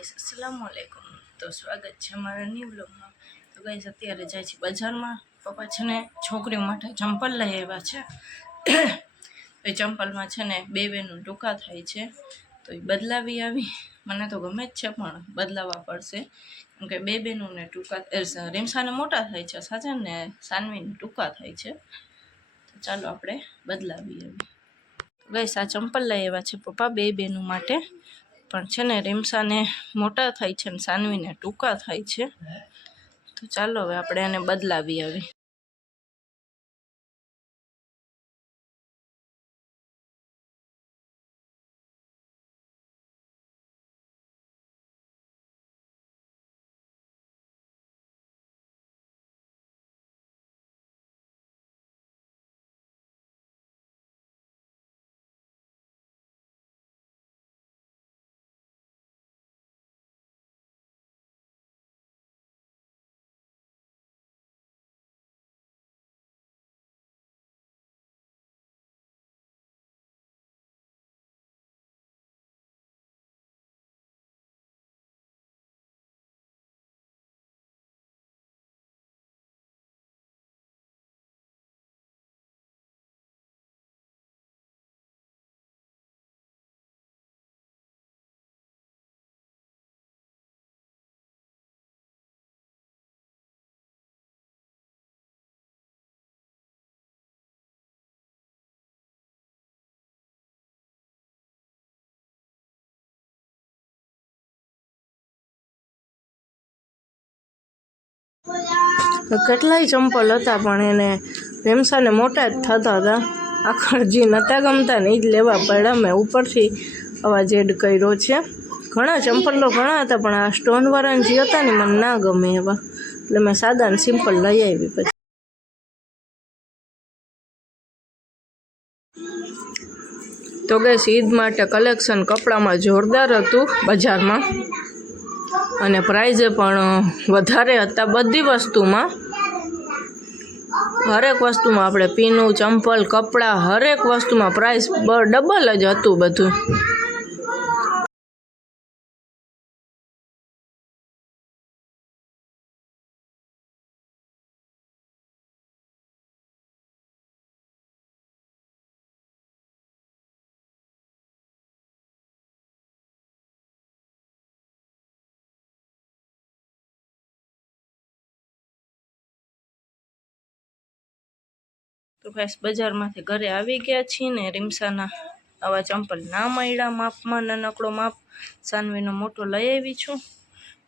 Guys અસલામ અલૈકુમ તો સ્વાગત છે મારા ન્યૂ બ્લોગમાં તો ગાઈસ અત્યારે જાય છે બજારમાં. પપ્પા છે ને છોકરીઓ માટે ચંપલ લઈ આવ્યા છે. એ ચંપલમાં છે ને બે બેનું ટૂંકા થાય છે. તો એ બદલાવી આવી. મને તો ગમે જ છે, પણ બદલાવવા પડશે. કેમ કે બે બેનું ને ટૂંકા રીમસાને મોટા થાય છે સાજનને સાનવીને ટૂંકા થાય છે. તો ચાલો આપણે બદલાવી આવી. ગઈસ આ ચંપલ લઈ આવ્યા છે પપ્પા બે બેનું માટે. પણ છે ને, રીમસાને મોટા થાય છે ને, સાનવીને ટૂંકા થાય છે. તો ચાલો હવે આપણે એને બદલાવી આવી કેટલાય ચંપલ હતા પણ એને રેમસાને મોટા જ થતા હતા. આખર જે નહોતા ગમતા ને એ જ લેવા પડ્યા. મેં ઉપરથી અવાજ એડ કર્યો છે. ઘણા ચંપલો ઘણા હતા, પણ આ સ્ટોનવાળાને જે હતા ને મને ના ગમે એવા. એટલે મેં સાદા ને સિમ્પલ લઈ આવી પછી. તો ગેસ ઈદ માટે કલેક્શન કપડામાં જોરદાર હતું બજારમાં. અને પ્રાઇઝે પણ વધારે હતા બધી વસ્તુમાં. હરેક વસ્તુમાં આપણે પીનું, ચંપલ, કપડાં, હરેક વસ્તુમાં પ્રાઇસ ડબલ જ હતું બધું. તો ખાસ બજારમાંથી ઘરે આવી ગયા છીએ ને રીમસાના આવા ચંપલ ના મળ્યા માપમાં, નાનકડો માપ. સાનવીનો મોટો લઈ આવી છું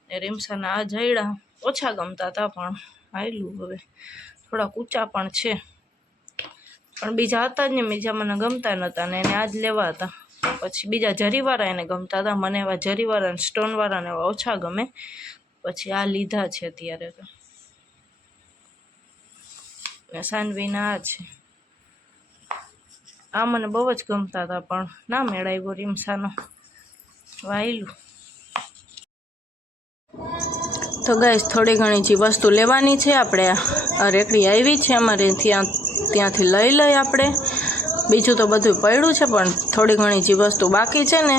ને રીમસાના આ જયડા ઓછા ગમતા હતા પણ આવેલું હવે. થોડાક ઊંચા પણ છે. પણ બીજા હતા જ ને, બીજા મને ગમતા નહોતા ને એને આજ લેવા હતા. પછી બીજા જરીવાળા એને ગમતા હતા. મને એવા જરીવાળા ને સ્ટોનવાળા ને એવા ઓછા ગમે. પછી આ લીધા છે અત્યારે તો. ને સાનવીના આ છે આ મને બહુ જ ગમતા હતા, પણ ના મેળાવ્યો રીમસાનો. વાયલું. તો ગાઈસ, થોડી ઘણી જે વસ્તુ લેવાની છે આપણે. આ રેકડી આવી છે અમારે ત્યાં, ત્યાંથી લઈ લઈ આપણે. બીજું તો બધું પડ્યું છે, પણ થોડી ઘણી જે વસ્તુ બાકી છે ને,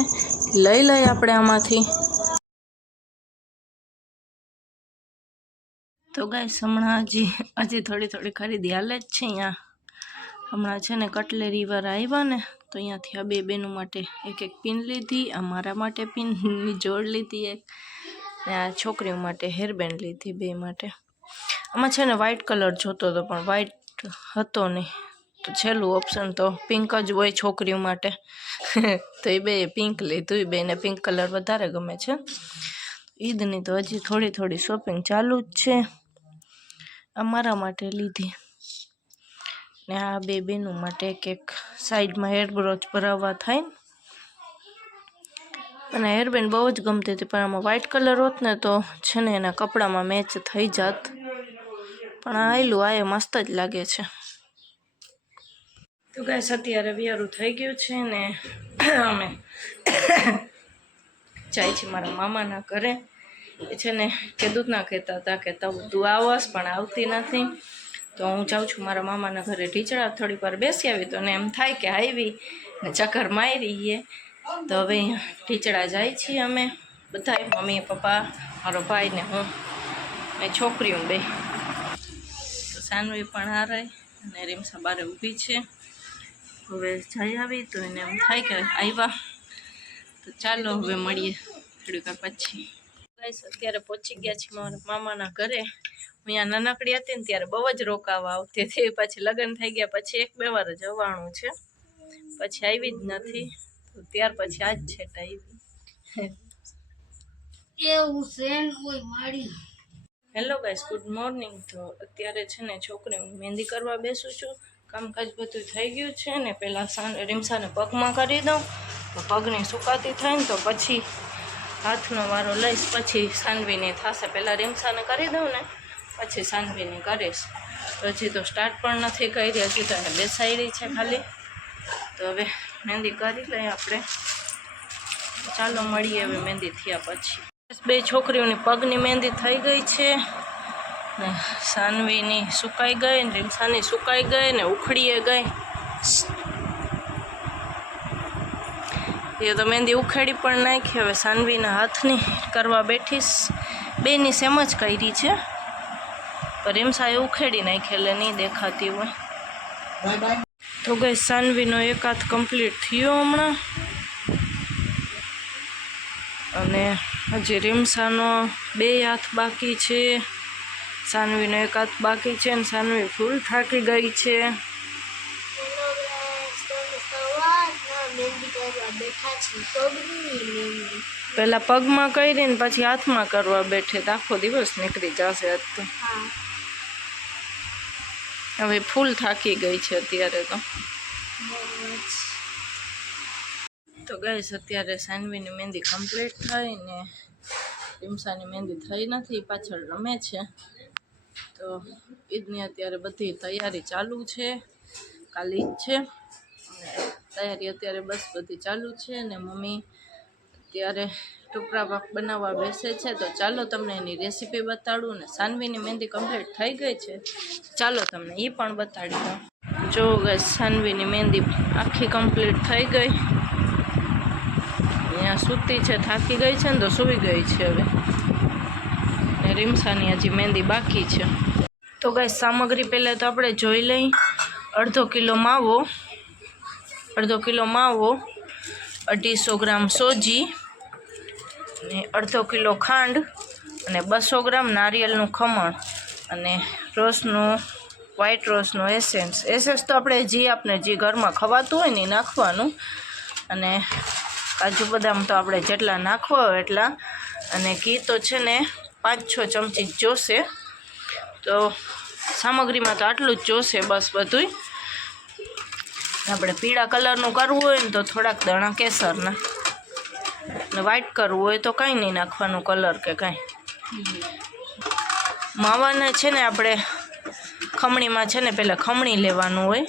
લઈ લઈ આપણે આમાંથી. તો ગાઈસ હમણાં હજી હજી થોડી થોડી ખરીદી હાલે જ છે અહીંયા. હમણાં છે ને કટલેરી વાળા આવ્યા ને, તો અહીંયાથી આ બે બેનું માટે એક એક પિન લીધી, આ મારા માટે પિનની જોડ લીધી એક, ને આ છોકરીઓ માટે હેરબેન્ડ લીધી બે માટે. આમાં છે ને વ્હાઇટ કલર જોતો હતો, પણ વ્હાઇટ હતો નહીં. તો છેલ્લું ઓપ્શન તો પિંક જ હોય છોકરીઓ માટે. તો એ બે પિંક લીધું, એ બેને પિંક કલર વધારે ગમે છે. ઈદની તો હજી થોડી થોડી શોપિંગ ચાલુ જ છે. અમારા માટે લીધી. ને આ બે બેનું માટે એક એક સાઈડમાં હેર ભરાવવા થાય અને હેરબેન બહુ જ ગમતી હતી, પણ આમાં વ્હાઇટ કલર હોત ને તો છે ને એના કપડામાં મેચ થઈ જાત. પણ આ આયલું, આ એ મસ્ત જ લાગે છે. તો ગાય અત્યારે વિયારું થઈ ગયું છે ને અમે જાય છે મારા મામાના ઘરે. છે ને કીધું જ ના કહેતા હતા કે તું તું આવસ, પણ આવતી નથી. તો હું જાઉં છું મારા મામાના ઘરે ઢીચડા થોડી વાર બેસી આવી. તો ને એમ થાય કે આવી ને ચક્કર મારી તો હવે ઢીચડા જાય છીએ અમે બધાય, મમ્મી, પપ્પા, મારો ભાઈ ને હું એ છોકરીઓ બે. તો સાનવી પણ આ રહી અને રીમસા બારે ઊભી છે. હવે જઈ આવી તો એને એમ થાય કે આવ્યા. તો ચાલો હવે મળીએ થોડીક પછી. ગાઈસ અત્યારે પહોંચી ગયા છીએ મારા મામાના ઘરે. હું અહીંયા નાનકડી હતી ને ત્યારે બહુ જ રોકાવા આવતી હતી. પછી લગ્ન થઈ ગયા પછી એક બે વાર જવાનું છે. પછી આવી જ નથી. તો ત્યાર પછી આજ છે ટાઈમ એવું છે હોય મારી. હેલો ગાઈસ ગુડ મોર્નિંગ તો અત્યારે છે ને છોકરી હું મહેંદી કરવા બેસું છું. કામકાજ બધું થઈ ગયું છે ને પહેલાં સાન રીમસાને પગમાં કરી દઉં. તો પગની સુકાતી થાય ને તો પછી હાથનો વારો લઈશ, પછી સાનવીને થશે. પહેલાં રીમસાને કરી દઉં ને, પછી સાનવીને કરીશ. તો હજી તો સ્ટાર્ટ પણ નથી કરી, હજી તો એને બેસાડી છે ખાલી. તો હવે મહેંદી કરી લઈએ આપણે. ચાલો મળીએ હવે મહેંદી થયા પછી. બે છોકરીઓની પગની મહેંદી થઈ ગઈ છે. ને સાનવીની સુકાઈ ગઈ ને રીમસાની સુકાઈ ગઈ ને ઉખડીએ ગઈ. એ તો મહેંદી ઉખેડી પણ નાખી હવે સાનવીના હાથની કરવા બેઠીશ. બેની સેમ જ કરી છે પણ રીમસાએ ઉખેડી નાખી એટલે નહીં દેખાતી હોય. તો ગઈ સાનવીનો એક હાથ કમ્પ્લીટ થયો હમણાં. અને હજી રીમસાનો બે હાથ બાકી છે. સાનવીનો એક હાથ બાકી છે ને સાનવી ફૂલ થાકી ગઈ છે સવારના મહેંદી પહેલાં પગમાં કરી ને પછી હાથમાં કરવા બેઠે તો આખો દિવસ નીકળી જશે આજ તો. હવે ફૂલ થાકી ગઈ છે અત્યારે તો. તો ગઈશ અત્યારે સાનવીની મહેંદી કમ્પ્લીટ થઈ ને રીમસાની મહેંદી થઈ નથી પાછળ રમે છે. તો ઈદની અત્યારે બધી તૈયારી ચાલુ છે. કાલે ઈદ છે. તૈયારી અત્યારે બસ બધી ચાલુ છે ને મમ્મી અત્યારે ટુકડા પાક બનાવવા બેસે છે. તો ચાલો તમને એની રેસીપી બતાડું ને સાનવીની મહેંદી કમ્પ્લીટ થઈ ગઈ છે. ચાલો તમને એ પણ બતાડી દઉં. જો ગઈશ સાનવીની મહેંદી આખી કમ્પ્લીટ થઈ ગઈ. અહીંયા સૂતી છે, થાકી ગઈ છે ને તો સૂઈ ગઈ છે હવે. ને રીમસાની હજી મહેંદી બાકી છે. તો ગાય સામગ્રી પહેલાં તો આપણે જોઈ લઈ. અડધો કિલો માવો. અડધો કિલો માવો, અઢીસો ગ્રામ સોજી અને અડધો કિલો ખાંડ, અને બસો ગ્રામ નારિયેળનું ખમણ, અને રોસનું વ્હાઈટ રોસનું એસેન્સ એસેન્સ તો આપણે જે આપણે જે ઘરમાં ખવાતું હોય ને નાખવાનું. અને કાજુ બદામ તો આપણે જેટલા નાખવા હોય એટલા. અને ઘી તો છે ને પાંચ છ ચમચી જોશે. તો સામગ્રીમાં તો આટલું જ જોશે બસ બધુંય. આપણે પીળા કલરનું કરવું હોય ને તો થોડાક દાણા કેસરના. ને વ્હાઈટ કરવું હોય તો કાંઈ નહીં નાખવાનું કલર કે કાંઈ. માવાને છે ને આપણે ખમણીમાં છે ને પહેલાં ખમણી લેવાનું હોય.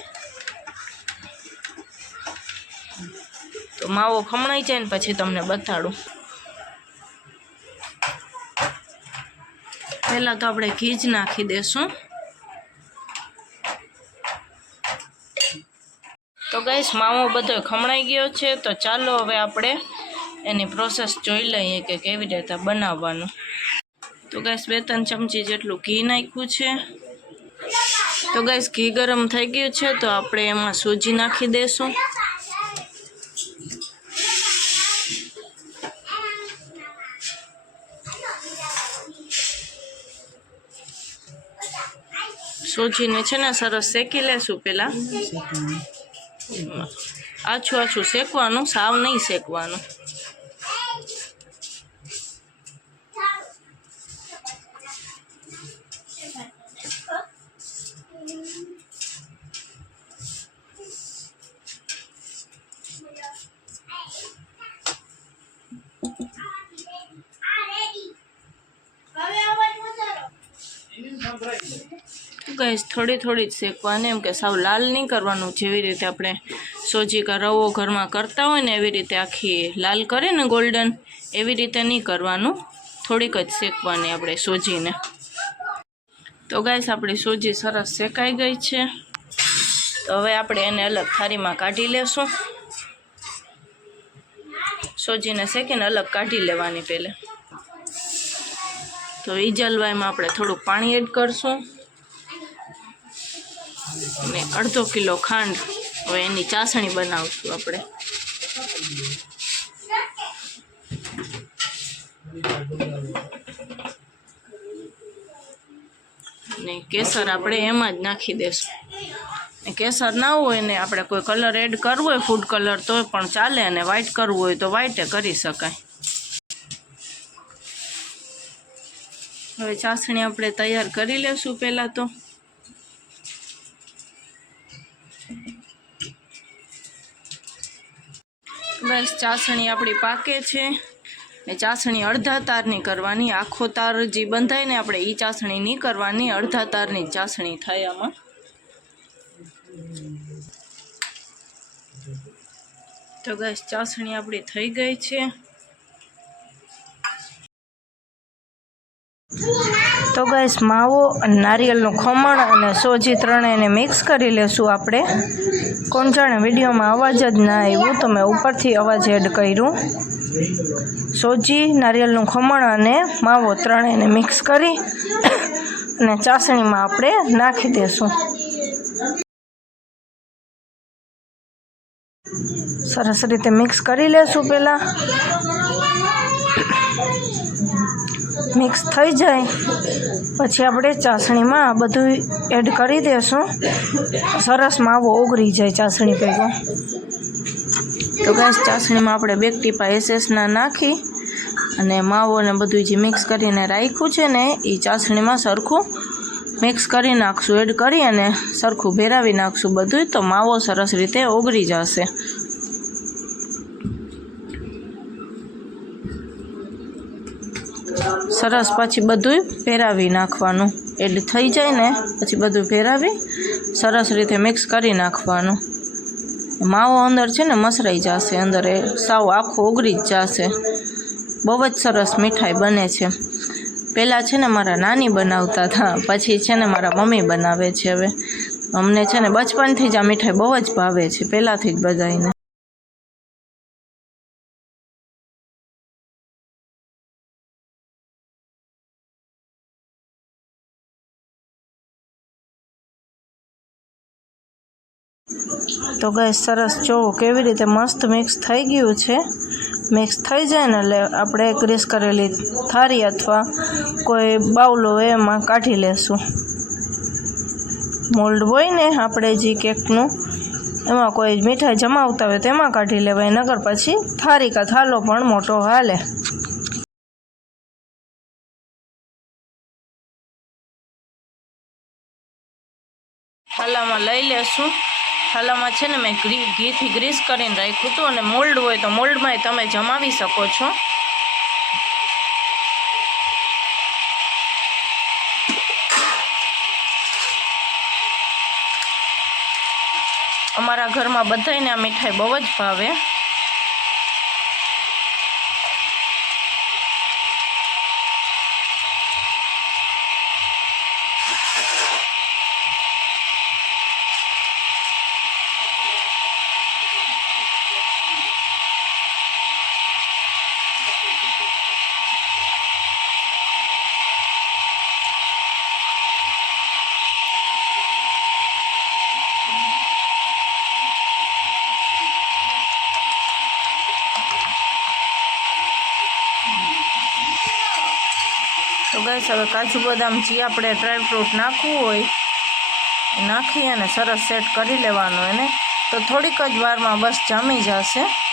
તો માવો ખમણાઈ જાય ને પછી તમને બતાડું. પહેલાં તો આપણે ઘી જ નાખી દેશું. તો ગાઈસ માવો બધો ખમણાઈ ગયો છે. તો ચાલો હવે આપણે એની પ્રોસેસ જોઈ લઈએ કે કેવી રીતે બનાવવાનું. તો ગાઈસ બે ત્રણ ચમચી જેટલું ઘી નાખ્યું છે. તો ગાઈસ ઘી ગરમ થઈ ગયું છે, તો આપણે એમાં સૂજી નાખી દઈશું સૂજીને છે ને સરસ શેકી લેશું પહેલાં આછું આછું શેકવાનું સાવ નહીં શેકવાનું. ગઈશ થોડી થોડી જ શેકવાની, એમ કે સાવ લાલ નહીં કરવાનું, જેવી રીતે આપણે સોજી કા રવો ઘરમાં કરતા હોય ને એવી રીતે આખી લાલ કરે ને ગોલ્ડન એવી રીતે નહીં કરવાનું. થોડીક જ શેકવાની આપણે સોજીને. તો ગાઈસ, આપણી સોજી સરસ શેકાઈ ગઈ છે. તો હવે આપણે એને અલગ થાળીમાં કાઢી લેશું. સોજીને શેકીને અલગ કાઢી લેવાની પહેલે. તો એ જલવાઈમાં આપણે થોડુંક પાણી એડ કરશું. અને અડધો કિલો ખાંડ હવે એની ચાસણી બનાવશું આપણે. ને કેસર આપણે એમાં જ નાખી દઈશું કેસર ના હોય ને આપણે કોઈ કલર એડ કરવો હોય, ફૂડ કલર, તો પણ ચાલે અને વ્હાઈટ કરવું હોય તો વ્હાઈટે કરી શકાય. હવે ચાસણી આપણે તૈયાર કરી લેશું પહેલાં તો. બસ ચાસણી આપણી પાકે છે. ને ચાસણી અડધા તારની કરવાની, આખો તાર જે બંધાય ને આપણે એ ચાસણી નહીં કરવાની, અડધા તારની ચાસણી થાય આમાં. તો બસ ચાસણી આપણી થઈ ગઈ છે. તો ગેસ માવો અને નારિયેળનું ખમણ અને સોજી ત્રણેયને મિક્સ કરી લેશું આપણે. કોણ જાણે વિડીયોમાં અવાજ જ ના આવ્યું, તો મેં ઉપરથી અવાજ એડ કર્યું. સોજી, નારિયેળનું ખમણ અને માવો ત્રણેયને મિક્સ કરી અને ચાસણીમાં આપણે નાખી દેશું. સરસ રીતે મિક્સ કરી લેશું પહેલાં. મિક્સ થઈ જાય. પછી આપણે ચાસણીમાં બધું એડ કરી દેશું. સરસ માવો ઓગળી જાય ચાસણી ભેગો. તો ગેસ ચાસણીમાં આપણે બે ટીપા એસએસના નાખી અને માવો ને બધું જે મિક્સ કરીને રાખ્યું છે ને, એ ચાસણીમાં સરખું મિક્સ કરી નાખશું, એડ કરી અને સરખું ભેરાવી નાખશું બધું. તો માવો સરસ રીતે ઓગળી જશે. સરસ પછી બધું ભેરાવી નાખવાનું. એટલે થઈ જાય ને, પછી બધું ભેરાવી સરસ રીતે મિક્સ કરી નાખવાનું. માવો અંદર છે ને મસરાઈ જશે, અંદર એ સાવ આખો ઓગળી જ જશે. બહુ જ સરસ મીઠાઈ બને છે. પહેલાં છે ને મારા નાની બનાવતા હતા, પછી છે ને મારા મમ્મી બનાવે છે હવે. અમને છે ને બચપનથી જ આ મીઠાઈ બહુ જ ભાવે છે પહેલાંથી જ બધાને તો ગાય સરસ. જોવો, કેવી રીતે મસ્ત મિક્સ થઈ ગયું છે. મિક્સ થઈ જાય ને એટલે આપણે ગ્રીસ કરેલી થાળી અથવા કોઈ બાઉલો હોય એમાં કાઢી લેશું. મોલ્ડ હોય ને આપણે જે કેકનું એમાં કોઈ મીઠાઈ જમાવતા હોય તેમાં કાઢી લેવાય નગર પછી થાળી કા થાલો પણ મોટો હાલે. થાલામાં લઈ લેશું. થાલામાં છે ને મેં ઘી ઘીથી ગ્રીસ કરીને રાખ્યું હતું અને મોલ્ડ હોય તો મોલ્ડમાંય તમે જમાવી શકો છો. અમારા ઘરમાં બધાયને આ મીઠાઈ બહુ જ ભાવે. તો હવે કાજુ બદામ જે આપણે ડ્રાયફ્રૂટ નાખવું હોય નાખી અને સરસ સેટ કરી લેવાનું એને. તો થોડીક જ વારમાં બસ જામી જશે.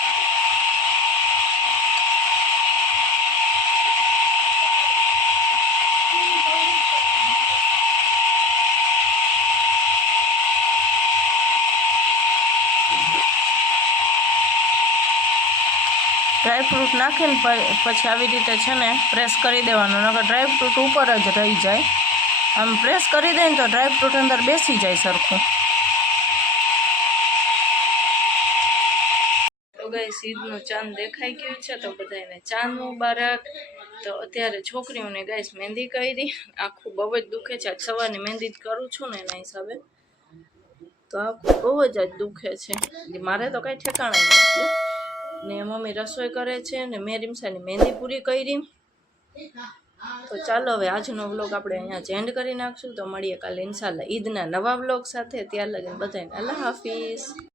ડ્રાયફ્રૂટ નાખીને પછી આવી રીતે છે ને પ્રેસ કરી દેવાનું. નકર ડ્રાયફ્રૂટ ઉપર જ રહી જાય. આમ પ્રેસ કરી દે ને તો ડ્રાયફ્રૂટ અંદર બેસી જાય સરખું. તો ગાઈસ ઈદનો ચાંદ દેખાઈ ગયું છે, તો બધાને ચાંદ મુબારક. તો અત્યારે છોકરીઓને ગાઈસ મહેંદી કરી. આખું બહુ જ દુખે છે. આજ સવારની મહેંદી જ કરું છું ને એના હિસાબે. તો આખું બહુ જ આજ દુખે છે. મારે તો કાંઈ ઠેકાણા નથી. ને મમ્મી રસોઈ કરે છે ને મેં રીમસાની મહેંદી પૂરી કરી. તો ચાલો હવે આજનો વ્લોગ આપણે અહીંયા જેન્ડ કરી નાખશું. તો મળીએ કાલે ઇન્શાલ્લાહ ઈદના નવા વ્લોગ સાથે. ત્યાર લગીને બધાને અલ્લાહ હાફિઝ.